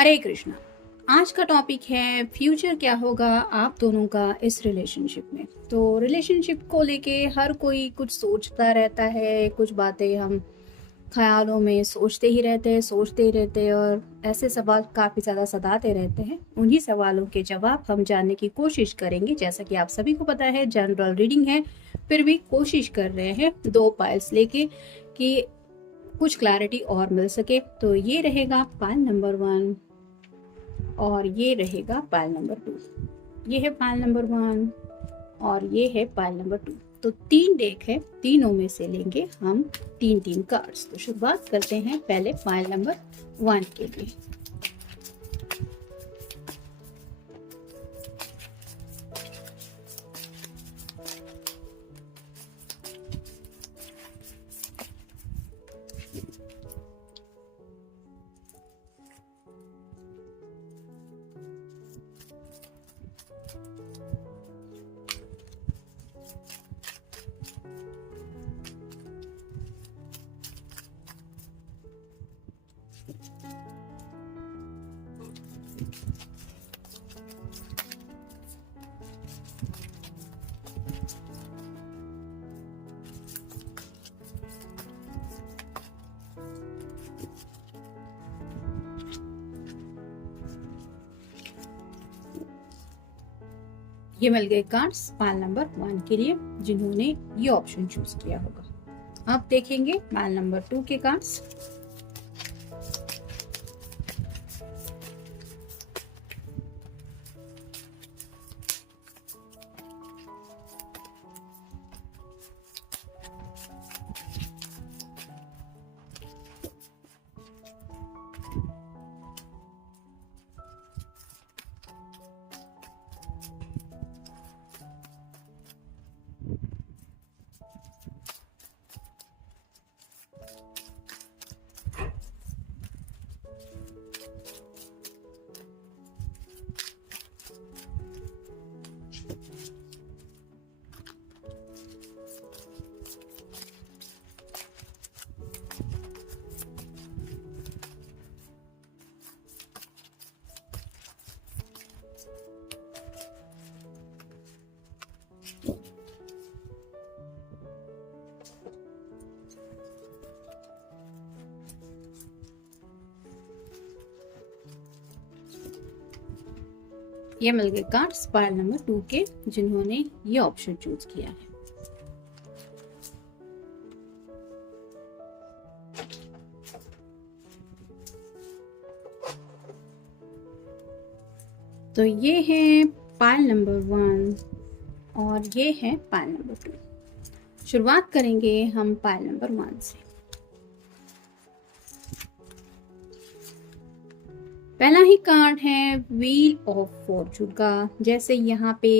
हरे कृष्णा। आज का टॉपिक है फ्यूचर क्या होगा आप दोनों का इस रिलेशनशिप में। तो रिलेशनशिप को लेके हर कोई कुछ सोचता रहता है, कुछ बातें हम ख्यालों में सोचते ही रहते हैं और ऐसे सवाल काफ़ी ज़्यादा सताते रहते हैं। उन्हीं सवालों के जवाब हम जानने की कोशिश करेंगे। जैसा कि आप सभी को पता है, जनरल रीडिंग है, फिर भी कोशिश कर रहे हैं 2 पाइल्स लेके कि कुछ क्लैरिटी और मिल सके। तो ये रहेगा पाइल नंबर 1 और ये रहेगा पाइल नंबर 2। ये है पाइल नंबर 1 और ये है पाइल नंबर 2। तो 3 डेक है, तीनों में से लेंगे हम 3 कार्ड्स। तो शुरुआत करते हैं पहले पाइल नंबर 1 के लिए। ये मिल गए कार्ड्स पाइल नंबर 1 के लिए जिन्होंने ये ऑप्शन चूज किया होगा। अब देखेंगे पाइल नंबर 2 के कार्ड्स। ये मिल गए कार्ड्स पाइल नंबर 2 के जिन्होंने ये ऑप्शन चूज किया है। तो ये है पाइल नंबर 1 और ये है पाइल नंबर 2। शुरुआत करेंगे हम पाइल नंबर 1 से। पहला ही कार्ड है व्हील ऑफ फॉर्चून का। जैसे यहाँ पे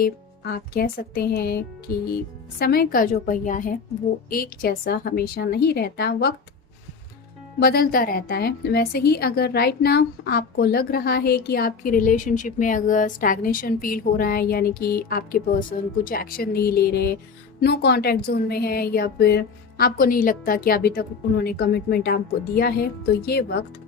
आप कह सकते हैं कि समय का जो पहिया है वो एक जैसा हमेशा नहीं रहता, वक्त बदलता रहता है। वैसे ही अगर राइट नाउ आपको लग रहा है कि आपकी रिलेशनशिप में अगर स्टैग्नेशन फील हो रहा है, यानी कि आपके पर्सन कुछ एक्शन नहीं ले रहे, नो कॉन्टैक्ट जोन में है, या फिर आपको नहीं लगता कि अभी तक उन्होंने कमिटमेंट आपको दिया है, तो ये वक्त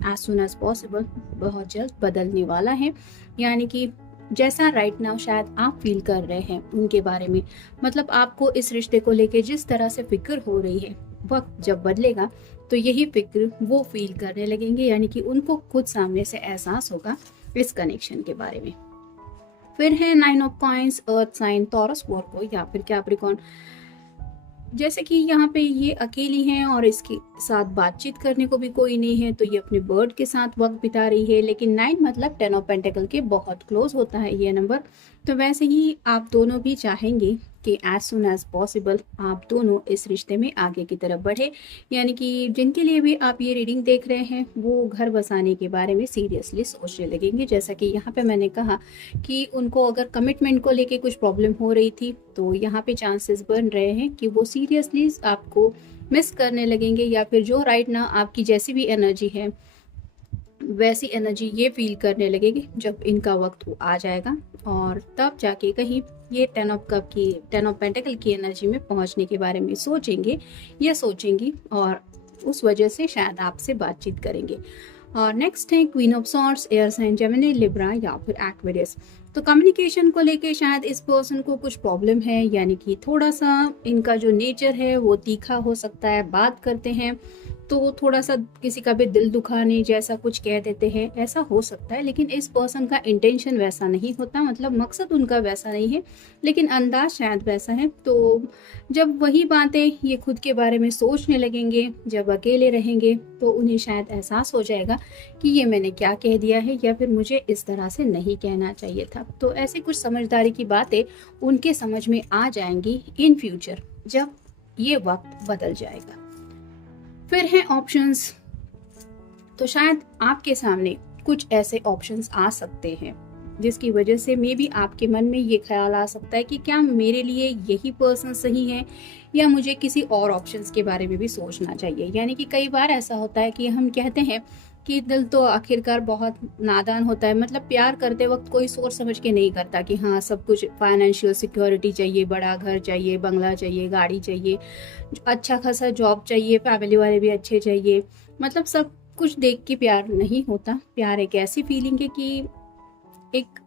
एज सुन एज पॉसिबल बहुत जल्द बदलने वाला है। यानी कि जैसा राइट नाउ शायद आप फील कर रहे हैं उनके बारे में, मतलब आपको इस रिश्ते को लेके जिस तरह से फिक्र हो रही है, वक्त जब बदलेगा तो यही फिक्र वो फील करने लगेंगे। यानी कि उनको खुद सामने से एहसास होगा इस कनेक्शन के बारे में। फिर है 9 of coins, earth sign, Taurus, Virgo या फिर कैप्रिकॉर्न। जैसे कि यहाँ पे ये अकेली हैं और इसके साथ बातचीत करने को भी कोई नहीं है, तो ये अपने बर्ड के साथ वक्त बिता रही है। लेकिन 9 मतलब 10 ऑफ पेंटिकल के बहुत क्लोज होता है ये नंबर। तो वैसे ही आप दोनों भी चाहेंगे कि एज सुन एज पॉसिबल आप दोनों इस रिश्ते में आगे की तरफ बढ़े। यानी कि जिनके लिए भी आप ये रीडिंग देख रहे हैं वो घर बसाने के बारे में सीरियसली सोचने लगेंगे। जैसा कि यहाँ पे मैंने कहा कि उनको अगर कमिटमेंट को लेके कुछ प्रॉब्लम हो रही थी, तो यहाँ पे चांसेस बन रहे हैं कि वो सीरियसली आपको मिस करने लगेंगे, या फिर जो राइट ना आपकी जैसी भी एनर्जी है वैसी एनर्जी ये फील करने लगेगी जब इनका वक्त आ जाएगा। और तब जाके कहीं ये 10 ऑफ कप की, 10 ऑफ पेंटिकल की एनर्जी में पहुंचने के बारे में सोचेंगे या सोचेंगी, और उस वजह से शायद आपसे बातचीत करेंगे। और नेक्स्ट है queen of swords, air sign Gemini, Libra या फिर एक्वेरियस। तो कम्युनिकेशन को लेके शायद इस पर्सन को कुछ प्रॉब्लम है, यानी कि थोड़ा सा इनका जो नेचर है वो तीखा हो सकता है। बात करते हैं तो थोड़ा सा किसी का भी दिल दुखाने जैसा कुछ कह देते हैं, ऐसा हो सकता है। लेकिन इस पर्सन का इंटेंशन वैसा नहीं होता, मतलब मकसद उनका वैसा नहीं है, लेकिन अंदाज शायद वैसा है। तो जब वही बातें ये खुद के बारे में सोचने लगेंगे, जब अकेले रहेंगे, तो उन्हें शायद एहसास हो जाएगा कि ये मैंने क्या कह दिया है, या फिर मुझे इस तरह से नहीं कहना चाहिए था। तो ऐसे कुछ समझदारी की बातें उनके समझ में आ जाएंगी इन फ्यूचर, जब ये वक्त बदल जाएगा। फिर हैं ऑप्शंस। तो शायद आपके सामने कुछ ऐसे ऑप्शंस आ सकते हैं जिसकी वजह से मे बी आपके मन में ये ख्याल आ सकता है कि क्या मेरे लिए यही पर्सन सही है, या मुझे किसी और ऑप्शंस के बारे में भी सोचना चाहिए। यानी कि कई बार ऐसा होता है कि हम कहते हैं कि दिल तो आखिरकार बहुत नादान होता है, मतलब प्यार करते वक्त कोई सोच समझ के नहीं करता कि हाँ सब कुछ, फाइनेंशियल सिक्योरिटी चाहिए, बड़ा घर चाहिए, बंगला चाहिए, गाड़ी चाहिए, अच्छा खासा जॉब चाहिए, फैमिली वाले भी अच्छे चाहिए, मतलब सब कुछ देख के प्यार नहीं होता। प्यार एक ऐसी फीलिंग है कि एक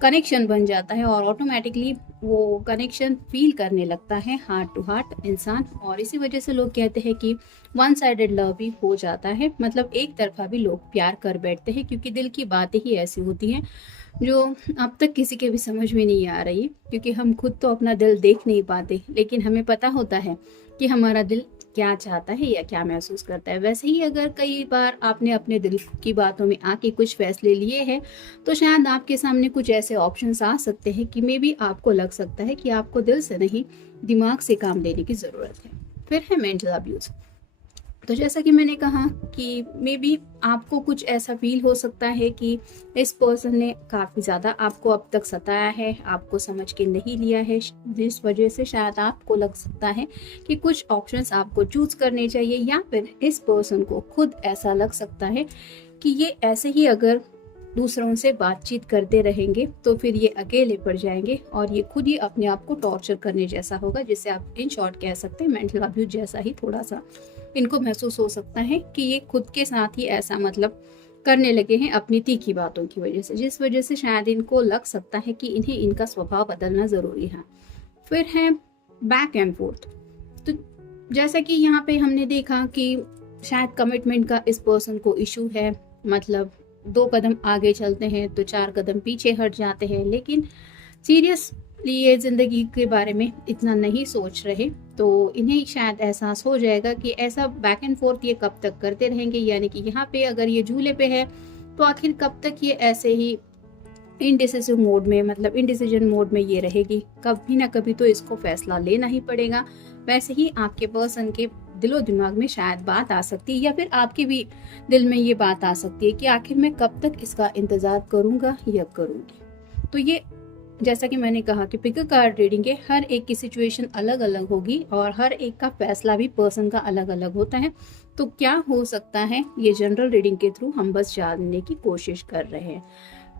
कनेक्शन बन जाता है और ऑटोमेटिकली वो कनेक्शन फील करने लगता है हार्ट टू हार्ट इंसान। और इसी वजह से लोग कहते हैं कि वन साइडेड लव भी हो जाता है, मतलब एक तरफा भी लोग प्यार कर बैठते हैं, क्योंकि दिल की बातें ही ऐसी होती हैं जो अब तक किसी के भी समझ में नहीं आ रही। क्योंकि हम खुद तो अपना दिल देख नहीं पाते, लेकिन हमें पता होता है कि हमारा दिल क्या चाहता है या क्या महसूस करता है। वैसे ही अगर कई बार आपने अपने दिल की बातों में आके कुछ फैसले लिए हैं, तो शायद आपके सामने कुछ ऐसे ऑप्शंस आ सकते हैं कि मे बी आपको लग सकता है कि आपको दिल से नहीं दिमाग से काम लेने की ज़रूरत है। फिर है मेंटल अब्यूज़। तो जैसा कि मैंने कहा कि मे बी आपको कुछ ऐसा फील हो सकता है कि इस पर्सन ने काफ़ी ज़्यादा आपको अब तक सताया है, आपको समझ के नहीं लिया है, जिस वजह से शायद आपको लग सकता है कि कुछ ऑप्शंस आपको चूज करने चाहिए। या फिर इस पर्सन को खुद ऐसा लग सकता है कि ये ऐसे ही अगर दूसरों से बातचीत करते रहेंगे तो फिर ये अकेले पड़ जाएंगे और ये खुद ही अपने आप को टॉर्चर करने जैसा होगा, जिससे आप इन शॉर्ट कह सकते हैं मेंटल अब्यूज जैसा ही थोड़ा सा इनको महसूस हो सकता है कि ये खुद के साथ ही ऐसा मतलब करने लगे हैं अपनी तीखी बातों की वजह से, जिस वजह से शायद इनको लग सकता है कि इन्हें इनका स्वभाव बदलना ज़रूरी है। फिर है बैक एंड फोर्थ। तो जैसा कि यहाँ पे हमने देखा कि शायद कमिटमेंट का इस पर्सन को इशू है, मतलब 2 कदम आगे चलते हैं तो 4 कदम पीछे हट जाते हैं, लेकिन सीरियसली ये ज़िंदगी के बारे में इतना नहीं सोच रहे। तो इन्हें शायद एहसास हो जाएगा कि ऐसा बैक एंड फोर्थ ये कब तक करते रहेंगे, यानी कि यहाँ पे अगर ये झूले पे है तो आखिर कब तक ये ऐसे ही इनडिसिसिव मोड में, मतलब इनडिसीजन मोड में ये रहेगी। कभी ना कभी तो इसको फैसला लेना ही पड़ेगा। वैसे ही आपके पर्सन के दिलो दिमाग में शायद बात आ सकती है, या फिर आपके भी दिल में ये बात आ सकती है कि आखिर मैं कब तक इसका इंतज़ार करूँगा या करूँगी। तो ये जैसा कि मैंने कहा कि पिक अ कार्ड रीडिंग है, हर एक की सिचुएशन अलग अलग होगी और हर एक का फैसला भी पर्सन का अलग अलग होता है। तो क्या हो सकता है ये जनरल रीडिंग के थ्रू हम बस जानने की कोशिश कर रहे हैं।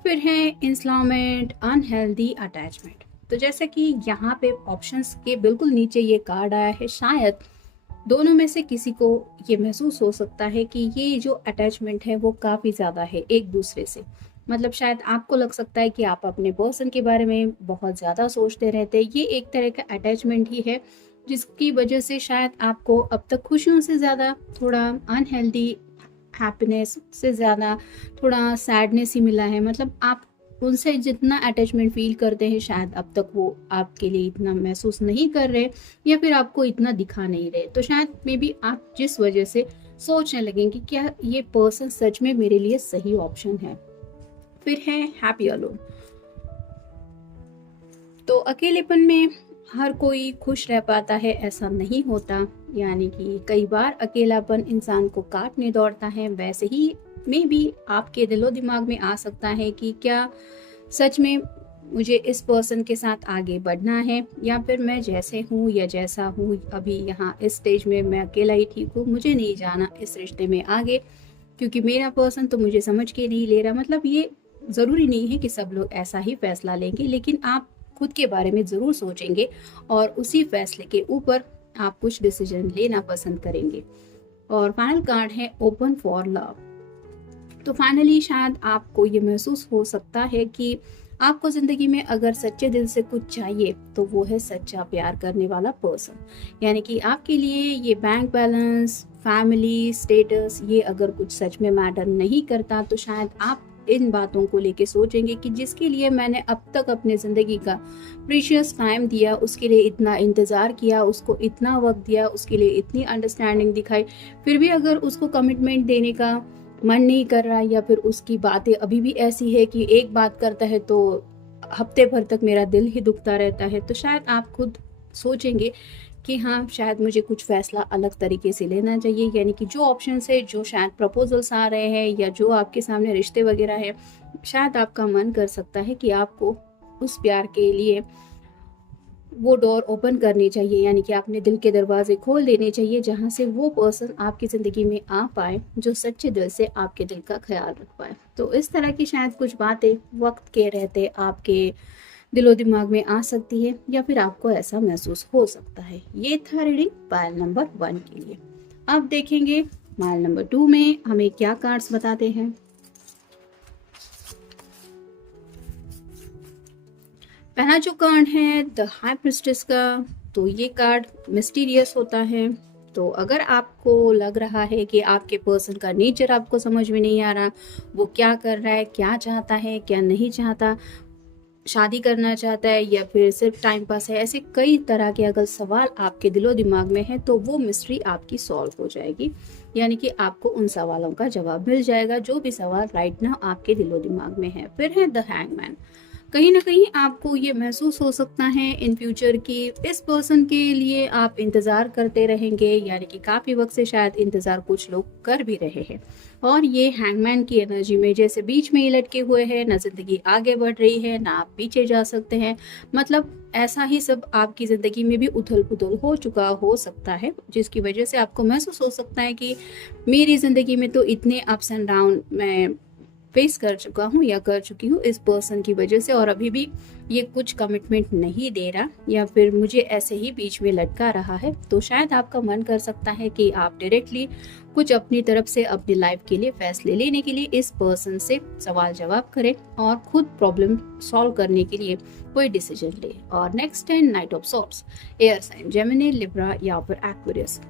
फिर है इंस्टॉलमेंट, अनहेल्दी अटैचमेंट। तो जैसे कि यहाँ पे ऑप्शंस के बिल्कुल नीचे ये कार्ड आया है, शायद दोनों में से किसी को ये महसूस हो सकता है कि ये जो अटैचमेंट है वो काफ़ी ज़्यादा है एक दूसरे से। मतलब शायद आपको लग सकता है कि आप अपने पर्सन के बारे में बहुत ज़्यादा सोचते रहते हैं। ये एक तरह का अटैचमेंट ही है जिसकी वजह से शायद आपको अब तक खुशियों से ज़्यादा थोड़ा अनहेल्दी हैप्पीनेस से ज़्यादा थोड़ा सैडनेस ही मिला है। मतलब आप उनसे जितना अटैचमेंट फील करते हैं शायद अब तक वो आपके लिए इतना महसूस नहीं कर रहे, या फिर आपको इतना दिखा नहीं रहे। तो शायद मे बी आप जिस वजह से सोचने लगेंगे कि क्या ये पर्सन सच में मेरे लिए सही ऑप्शन है। फिर है हैप्पी अलोन। तो अकेलेपन में हर कोई खुश रह पाता है ऐसा नहीं होता, यानी कि कई बार अकेलापन इंसान को काटने दौड़ता है। वैसे ही मे बी आपके दिलो दिमाग में आ सकता है कि क्या सच में मुझे इस पर्सन के साथ आगे बढ़ना है, या फिर मैं जैसे हूँ या जैसा हूँ अभी यहाँ इस स्टेज में मैं अकेला ही ठीक हूँ, मुझे नहीं जाना इस रिश्ते में आगे क्योंकि मेरा पर्सन तो मुझे समझ के नहीं ले रहा। मतलब ये ज़रूरी नहीं है कि सब लोग ऐसा ही फैसला लेंगे, लेकिन आप खुद के बारे में ज़रूर सोचेंगे और उसी फैसले के ऊपर आप कुछ डिसीजन लेना पसंद करेंगे। और फाइनल कार्ड है ओपन फॉर लव। तो फाइनली शायद आपको ये महसूस हो सकता है कि आपको जिंदगी में अगर सच्चे दिल से कुछ चाहिए तो वो है सच्चा प्यार करने वाला पर्सन। यानी कि आपके लिए ये बैंक बैलेंस, फैमिली स्टेटस, ये अगर कुछ सच में मैटर नहीं करता तो शायद आप इन बातों को लेके सोचेंगे कि जिसके लिए मैंने अब तक अपने ज़िंदगी का प्रीशियस टाइम दिया, उसके लिए इतना इंतज़ार किया, उसको इतना वक्त दिया, उसके लिए इतनी अंडरस्टैंडिंग दिखाई, फिर भी अगर उसको कमिटमेंट देने का मन नहीं कर रहा या फिर उसकी बातें अभी भी ऐसी है कि एक बात करता है तो हफ्ते भर तक मेरा दिल ही दुखता रहता है, तो शायद आप खुद सोचेंगे कि हाँ, शायद मुझे कुछ फैसला अलग तरीके से लेना चाहिए। यानी कि जो ऑप्शन है, जो शायद प्रपोजल्स आ रहे हैं या जो आपके सामने रिश्ते वगैरह है, शायद आपका मन कर सकता है कि आपको उस प्यार के लिए वो डोर ओपन करनी चाहिए। यानी कि अपने दिल के दरवाजे खोल देने चाहिए जहाँ से वो पर्सन आपकी ज़िंदगी में आ पाए जो सच्चे दिल से आपके दिल का ख्याल रख पाए। तो इस तरह की शायद कुछ बातें वक्त के रहते आपके दिलो दिमाग में आ सकती है या फिर आपको ऐसा महसूस हो सकता है। ये था रीडिंग पायल नंबर 1 के लिए। अब देखेंगे पायल नंबर 2 में हमें क्या कार्ड्स बताते हैं। पहला जो कार्ड है द हाई प्रिस्टेस का, तो ये कार्ड मिस्टीरियस होता है। तो अगर आपको लग रहा है कि आपके पर्सन का नेचर आपको समझ में नहीं आ रहा, वो क्या कर रहा है, क्या चाहता है, क्या नहीं चाहता, शादी करना चाहता है या फिर सिर्फ टाइम पास है, ऐसे कई तरह के अगर सवाल आपके दिलो दिमाग में है तो वो मिस्ट्री आपकी सॉल्व हो जाएगी। यानी कि आपको उन सवालों का जवाब मिल जाएगा जो भी सवाल राइट नाउ आपके दिलो दिमाग में है। फिर है द हैंगमैन। कहीं ना कहीं आपको ये महसूस हो सकता है इन फ्यूचर की इस पर्सन के लिए आप इंतज़ार करते रहेंगे। यानी कि काफ़ी वक्त से शायद इंतज़ार कुछ लोग कर भी रहे हैं और ये हैंगमैन की एनर्जी में जैसे बीच में ही लटके हुए हैं, ना ज़िंदगी आगे बढ़ रही है ना आप पीछे जा सकते हैं। मतलब ऐसा ही सब आपकी ज़िंदगी में भी उथल पुथल हो चुका हो सकता है, जिसकी वजह से आपको महसूस हो सकता है कि मेरी ज़िंदगी में तो इतने अप्स एंड डाउन मैं फेस कर चुका हूँ या कर चुकी हूँ इस पर्सन की वजह से, और अभी भी ये कुछ कमिटमेंट नहीं दे रहा या फिर मुझे ऐसे ही बीच में लटका रहा है। तो शायद आपका मन कर सकता है कि आप डायरेक्टली कुछ अपनी तरफ से अपनी लाइफ के लिए फैसले लेने के लिए इस पर्सन से सवाल जवाब करें और खुद प्रॉब्लम सॉल्व करने के लिए कोई डिसीजन ले। और नेक्स्ट है knight of swords, air sign Gemini, Libra या फिर एक्वेरियस।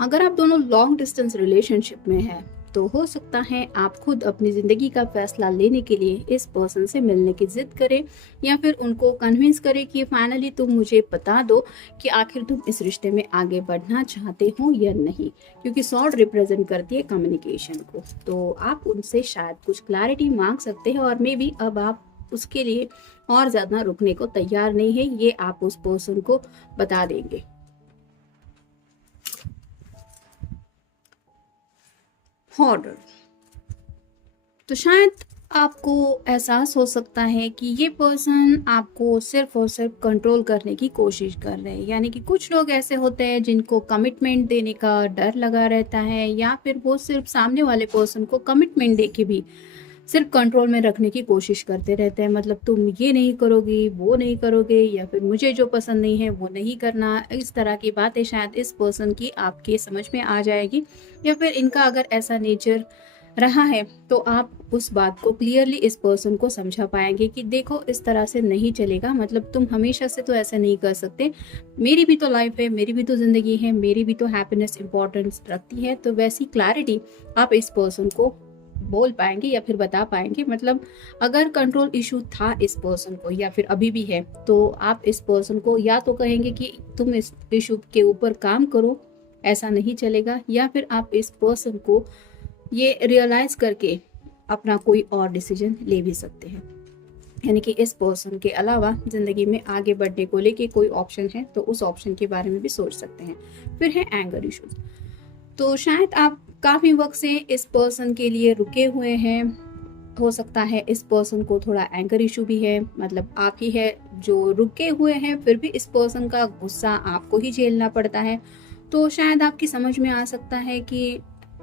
अगर आप दोनों लॉन्ग डिस्टेंस रिलेशनशिप में हैं तो हो सकता है आप खुद अपनी ज़िंदगी का फैसला लेने के लिए इस पर्सन से मिलने की ज़िद करें या फिर उनको कन्विंस करें कि फाइनली तुम मुझे बता दो कि आखिर तुम इस रिश्ते में आगे बढ़ना चाहते हो या नहीं, क्योंकि सॉर्ड रिप्रेजेंट करती है कम्युनिकेशन को। तो आप उनसे शायद कुछ क्लैरिटी मांग सकते हैं और मे बी अब आप उसके लिए और ज़्यादा रुकने को तैयार नहीं है, ये आप उस पर्सन को बता देंगे। ऑर्डर। तो शायद आपको एहसास हो सकता है कि ये पर्सन आपको सिर्फ और सिर्फ कंट्रोल करने की कोशिश कर रहे हैं। यानी कि कुछ लोग ऐसे होते हैं जिनको कमिटमेंट देने का डर लगा रहता है या फिर वो सिर्फ सामने वाले पर्सन को कमिटमेंट दे के भी सिर्फ कंट्रोल में रखने की कोशिश करते रहते हैं। मतलब तुम ये नहीं करोगी, वो नहीं करोगे, या फिर मुझे जो पसंद नहीं है वो नहीं करना। इस तरह की बातें शायद इस पर्सन की आपके समझ में आ जाएगी या फिर इनका अगर ऐसा नेचर रहा है तो आप उस बात को क्लियरली इस पर्सन को समझा पाएंगे कि देखो इस तरह से नहीं चलेगा। मतलब तुम हमेशा से तो ऐसा नहीं कर सकते, मेरी भी तो लाइफ है, मेरी भी तो ज़िंदगी है, मेरी भी तो हैप्पीनेस इंपॉर्टेंस रखती है। तो वैसी क्लैरिटी आप इस पर्सन को बोल पाएंगे या फिर बता पाएंगे। मतलब अगर कंट्रोल इशू था इस पर्सन को या फिर अभी भी है तो आप इस पर्सन को या तो कहेंगे कि तुम इस इशू के ऊपर काम करो, ऐसा नहीं चलेगा, या फिर आप इस पर्सन को ये रियलाइज करके अपना कोई और डिसीजन ले भी सकते हैं। यानी कि इस पर्सन के अलावा ज़िंदगी में आगे बढ़ने को लेके कोई ऑप्शन है तो उस ऑप्शन के बारे में भी सोच सकते हैं। फिर है एंगर इश्यूज। तो शायद आप काफ़ी वक्त से इस पर्सन के लिए रुके हुए हैं। हो सकता है इस पर्सन को थोड़ा एंगर इशू भी है, मतलब आप ही है जो रुके हुए हैं, फिर भी इस पर्सन का गुस्सा आपको ही झेलना पड़ता है। तो शायद आपकी समझ में आ सकता है कि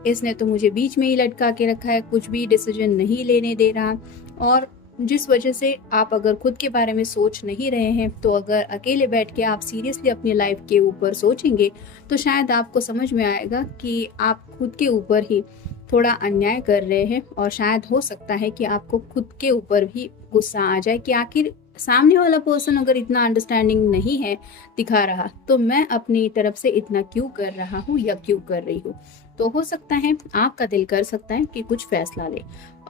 इसने तो मुझे बीच में ही लटका के रखा है, कुछ भी डिसीजन नहीं लेने दे रहा, और जिस वजह से आप अगर खुद के बारे में सोच नहीं रहे हैं, तो अगर अकेले बैठ के आप सीरियसली अपनी लाइफ के ऊपर सोचेंगे तो शायद आपको समझ में आएगा कि आप खुद के ऊपर ही थोड़ा अन्याय कर रहे हैं, और शायद हो सकता है कि आपको खुद के ऊपर भी गुस्सा आ जाए कि आखिर सामने वाला पर्सन अगर इतना अंडरस्टैंडिंग नहीं है दिखा रहा, तो मैं अपनी तरफ से इतना क्यों कर रहा हूँ या क्यों कर रही हूँ। तो हो सकता है आपका दिल कर सकता है कि कुछ फैसला ले।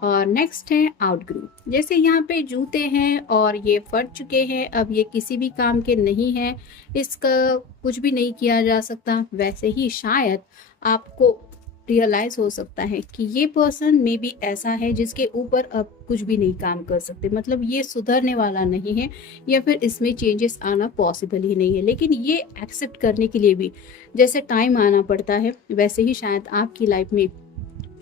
और नेक्स्ट है आउटग्रू। जैसे यहाँ पे जूते हैं और ये फट चुके हैं, अब ये किसी भी काम के नहीं है, इसका कुछ भी नहीं किया जा सकता। वैसे ही शायद आपको रियलाइज हो सकता है कि ये पर्सन मे बी ऐसा है जिसके ऊपर अब कुछ भी नहीं काम कर सकते, मतलब ये सुधरने वाला नहीं है या फिर इसमें चेंजेस आना पॉसिबल ही नहीं है। लेकिन ये एक्सेप्ट करने के लिए भी जैसे टाइम आना पड़ता है, वैसे ही शायद आपकी लाइफ में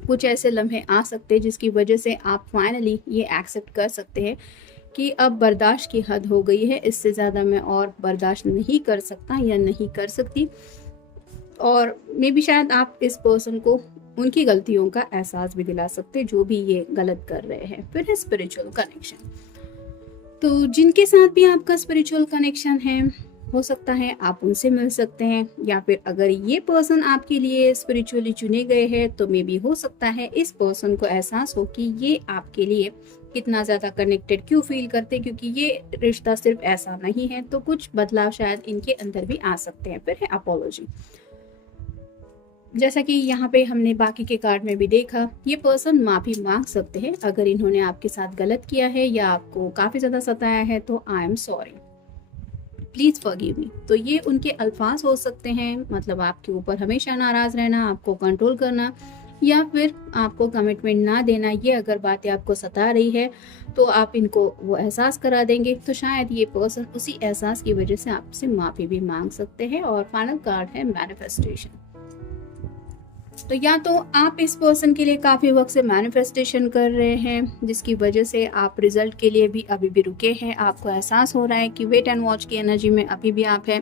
कुछ ऐसे लम्हे आ सकते हैं जिसकी वजह से आप फाइनली ये एक्सेप्ट कर सकते हैं कि अब बर्दाश्त की हद हो गई है, इससे ज़्यादा मैं और बर्दाश्त नहीं कर सकता या नहीं कर सकती। और मे बी शायद आप इस पर्सन को उनकी गलतियों का एहसास भी दिला सकते जो भी ये गलत कर रहे हैं। फिर है स्पिरिचुअल कनेक्शन। तो जिनके साथ भी आपका स्पिरिचुअल कनेक्शन है, हो सकता है आप उनसे मिल सकते हैं, या फिर अगर ये पर्सन आपके लिए स्पिरिचुअली चुने गए हैं तो मे बी हो सकता है इस पर्सन को एहसास हो कि ये आपके लिए कितना ज़्यादा कनेक्टेड क्यों फील करते, क्योंकि ये रिश्ता सिर्फ ऐसा नहीं है, तो कुछ बदलाव शायद इनके अंदर भी आ सकते हैं। फिर है अपोलॉजी। जैसा कि यहाँ पे हमने बाकी के कार्ड में भी देखा, ये पर्सन माफ़ी मांग सकते हैं अगर इन्होंने आपके साथ गलत किया है या आपको काफ़ी ज़्यादा सताया है, तो I am sorry, please forgive me. तो ये उनके अल्फाज हो सकते हैं, मतलब आपके ऊपर हमेशा नाराज़ रहना, आपको कंट्रोल करना, या फिर आपको कमिटमेंट ना देना। ये अगर बातें आपको सता रही है तो आप इनको वो एहसास करा देंगे, तो शायद ये पर्सन उसी एहसास की वजह से आपसे माफ़ी भी मांग सकते हैं। और फाइनल कार्ड है मैनिफेस्टेशन। तो या तो आप इस पर्सन के लिए काफ़ी वक्त से मैनिफेस्टेशन कर रहे हैं, जिसकी वजह से आप रिजल्ट के लिए भी अभी भी रुके हैं, आपको एहसास हो रहा है कि वेट एंड वॉच की एनर्जी में अभी भी आप हैं,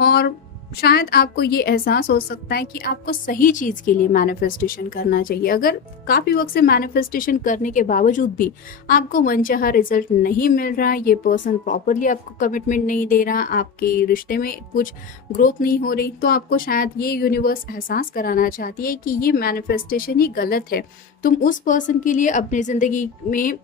और शायद आपको ये एहसास हो सकता है कि आपको सही चीज़ के लिए मैनिफेस्टेशन करना चाहिए। अगर काफ़ी वक्त से मैनिफेस्टेशन करने के बावजूद भी आपको मनचाहा रिजल्ट नहीं मिल रहा, ये पर्सन प्रॉपरली आपको कमिटमेंट नहीं दे रहा, आपके रिश्ते में कुछ ग्रोथ नहीं हो रही, तो आपको शायद ये यूनिवर्स एहसास कराना चाहती है कि ये मैनिफेस्टेशन ही गलत है। तुम उस पर्सन के लिए अपनी ज़िंदगी में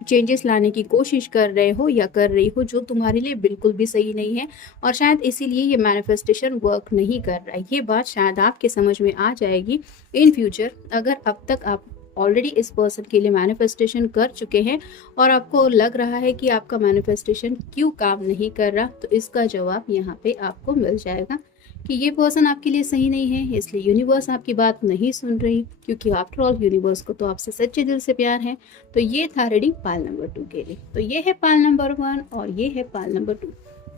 चेंजेस लाने की कोशिश कर रहे हो या कर रही हो जो तुम्हारे लिए बिल्कुल भी सही नहीं है, और शायद इसीलिए ये मैनिफेस्टेशन वर्क नहीं कर रहा है। ये बात शायद आपके समझ में आ जाएगी इन फ्यूचर, अगर अब तक आप ऑलरेडी इस पर्सन के लिए मैनिफेस्टेशन कर चुके हैं और आपको लग रहा है कि आपका मैनिफेस्टेशन क्यों काम नहीं कर रहा, तो इसका जवाब यहाँ पे आपको मिल जाएगा कि ये पर्सन आपके लिए सही नहीं है, इसलिए यूनिवर्स आपकी बात नहीं सुन रही, क्योंकि आफ्टर ऑल यूनिवर्स को तो आपसे सच्चे दिल से प्यार है। तो ये था रीडिंग पाल नंबर 2 के लिए। तो ये है पाल नंबर 1 और ये है pile number 2।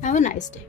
Have a nice day.